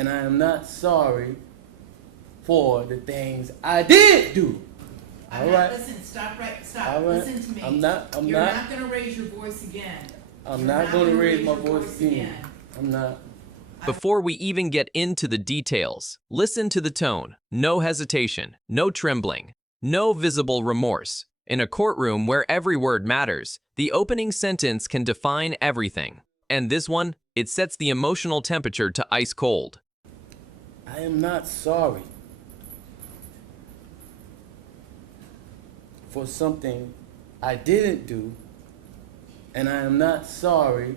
and I am not sorry for the things I did do. I'm not, listen, stop, All right. Listen to me. I'm not You're not going to raise your voice again. I'm not going to raise my voice again. I'm not. Before we even get into the details, listen to the tone. No hesitation, no trembling, no visible remorse. In a courtroom where every word matters, the opening sentence can define everything. And this one, it sets the emotional temperature to ice cold. I am not sorry for something I didn't do, and I am not sorry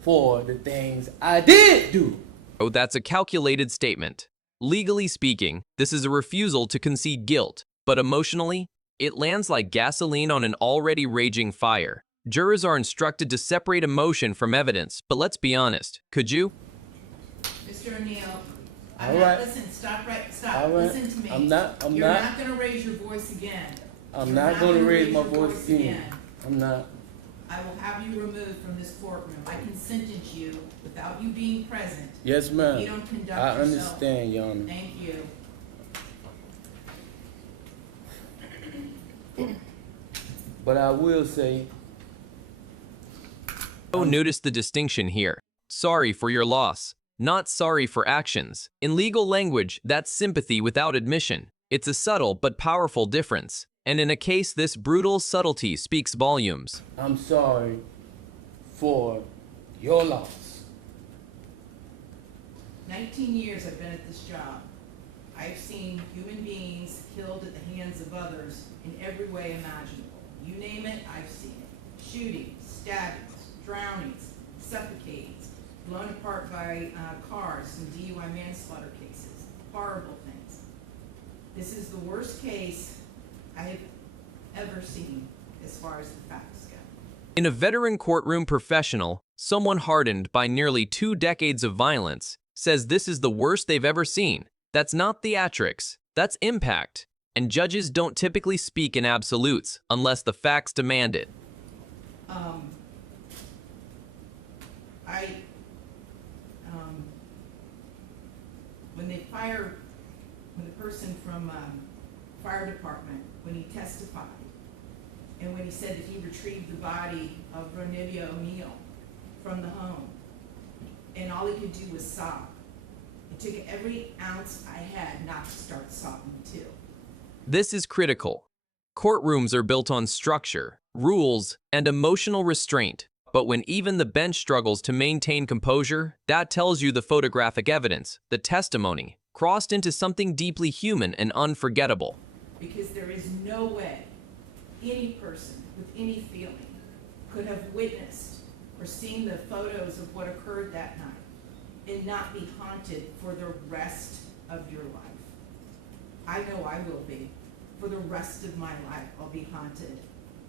for the things I did do. Oh, that's a calculated statement. Legally speaking, this is a refusal to concede guilt, but emotionally, it lands like gasoline on an already raging fire. Jurors are instructed to separate emotion from evidence, but let's be honest, could you? Mr. O'Neill, All right. listen, stop. All right. Listen to me. I'm not You're not going to raise your voice again. I'm not going to raise my voice again. I'm not. I will have you removed from this courtroom. I can sentence you without you being present. Yes, ma'am. You don't conduct I yourself. understand, Your Honor. Thank you. But I will say, Oh, notice the distinction here. Sorry for your loss, not sorry for actions. In legal language, that's sympathy without admission. It's a subtle but powerful difference. And in a case this brutal subtlety speaks volumes. I'm sorry for your loss. 19 years I've been at this job. I've seen human beings killed at the hands of others in every way imaginable. You name it, I've seen it. Shootings, stabbings, drownings, suffocatings, blown apart by cars, some DUI manslaughter cases, horrible things. This is the worst case I have ever seen as far as the facts go. In a veteran courtroom professional, someone hardened by nearly 2 decades of violence says this is the worst they've ever seen. That's not theatrics, that's impact. And judges don't typically speak in absolutes unless the facts demand it. When the person from fire department, when he testified, and when he said that he retrieved the body of Ronivia O'Neill from the home, and all he could do was sob. It took every ounce I had not to start sobbing too. This is critical. Courtrooms are built on structure, rules, and emotional restraint. But when even the bench struggles to maintain composure, that tells you the photographic evidence, the testimony, crossed into something deeply human and unforgettable. Because there is no way any person with any feeling could have witnessed or seen the photos of what occurred that night and not be haunted for the rest of your life. I know I will be. For the rest of my life, I'll be haunted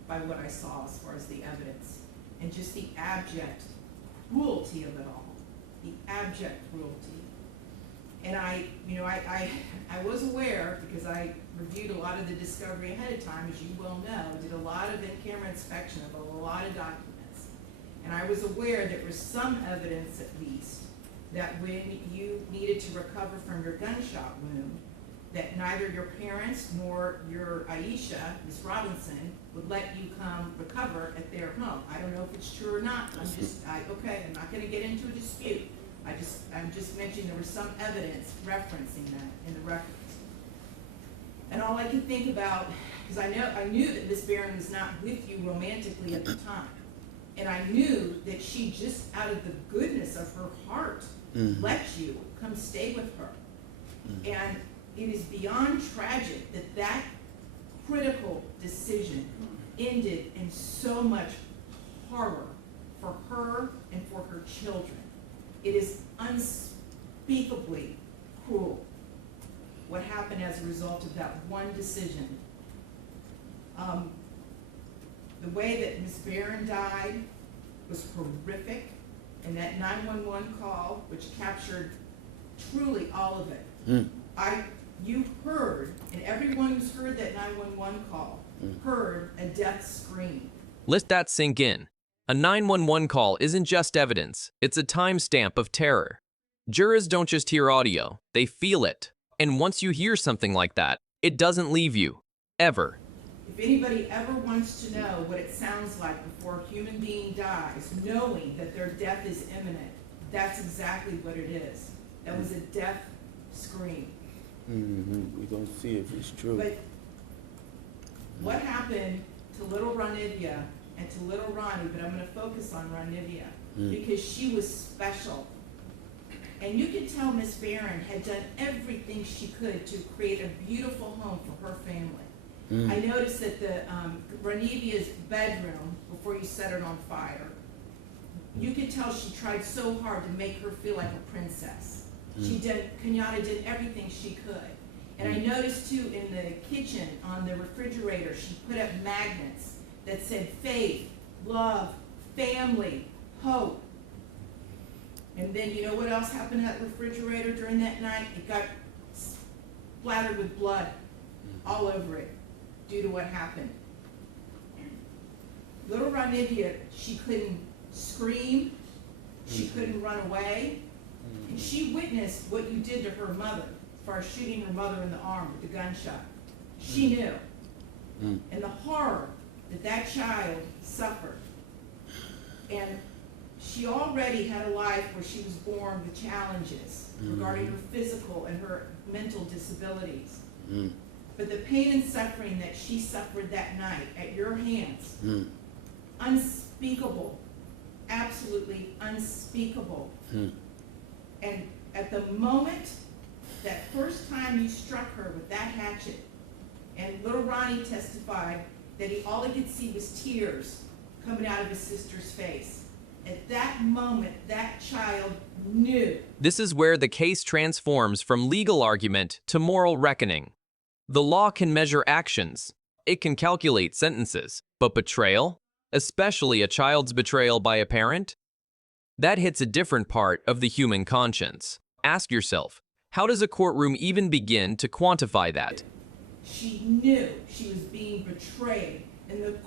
by what I saw as far as the evidence and just the abject cruelty of it all. The abject cruelty. And I was aware, because I reviewed a lot of the discovery ahead of time, as you well know, did a lot of in-camera inspection of a lot of documents. And I was aware there was some evidence, at least, that when you needed to recover from your gunshot wound, that neither your parents nor your Aisha, Miss Robinson, would let you come recover at their home. I don't know if it's true or not. I'm not going to get into a dispute. I'm just mentioning there was some evidence referencing that in the records. And all I could think about, because I knew that Miss Barron was not with you romantically at the time, and I knew that she just out of the goodness of her heart let you come stay with her. And it is beyond tragic that that critical decision ended in so much horror for her and for her children. It is unspeakably cruel what happened as a result of that one decision. The way that Ms. Barron died was horrific, and that 911 call, which captured truly all of it. You heard, and everyone who's heard that 911 call heard a death scream. Let that sink in. A 911 call isn't just evidence, it's a timestamp of terror. Jurors don't just hear audio, they feel it. And once you hear something like that, it doesn't leave you. Ever. If anybody ever wants to know what it sounds like before a human being dies, knowing that their death is imminent, that's exactly what it is. That was a death scream. We're going to see if it's true. But what happened to little Ranivia and to little Ronnie, but I'm going to focus on Ranivia, because she was special. And you could tell Miss Barron had done everything she could to create a beautiful home for her family. I noticed that the Ranivia's bedroom, before you set it on fire, you could tell she tried so hard to make her feel like a princess. Kenyatta did everything she could. And I noticed too in the kitchen, on the refrigerator, she put up magnets that said faith, love, family, hope. And then you know what else happened to that refrigerator during that night? It got splattered with blood all over it due to what happened. Little Ranivia, she couldn't scream, she couldn't run away, and she witnessed what you did to her mother as far as shooting her mother in the arm with the gunshot. She knew. And the horror that that child suffered. And she already had a life where she was born with challenges regarding her physical and her mental disabilities. But the pain and suffering that she suffered that night at your hands, unspeakable, absolutely unspeakable. And at the moment, that first time you struck her with that hatchet, and little Ronnie testified that all he could see was tears coming out of his sister's face. At that moment, that child knew. This is where the case transforms from legal argument to moral reckoning. The law can measure actions. It can calculate sentences. But betrayal, especially a child's betrayal by a parent, that hits a different part of the human conscience. Ask yourself, how does a courtroom even begin to quantify that? She knew she was being betrayed in the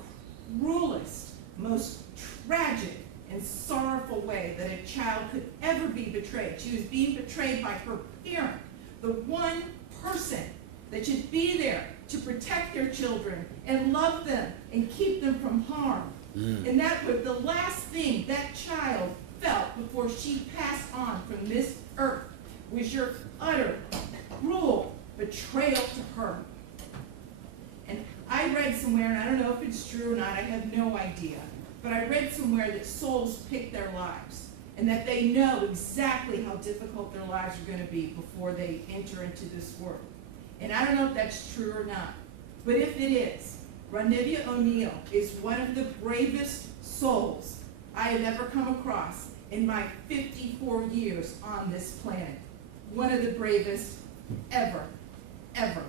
cruelest, most tragic, and sorrowful way that a child could ever be betrayed. She was being betrayed by her parent, the one person that should be there to protect their children and love them and keep them from harm. And that was the last thing that child felt before she passed on from this earth, was your utter, cruel betrayal to her. And I read somewhere, and I don't know if it's true or not, I have no idea, but I read somewhere that souls pick their lives and that they know exactly how difficult their lives are going to be before they enter into this world. And I don't know if that's true or not, but if it is, Ranivia O'Neal is one of the bravest souls I have ever come across in my 54 years on this planet. One of the bravest ever, ever,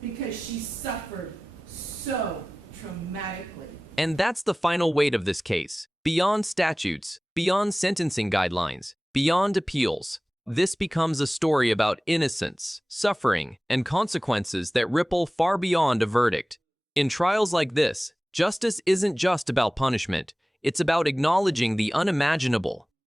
because she suffered so traumatically. And that's the final weight of this case. Beyond statutes, beyond sentencing guidelines, beyond appeals, this becomes a story about innocence, suffering, and consequences that ripple far beyond a verdict. In trials like this, justice isn't just about punishment. It's about acknowledging the unimaginable,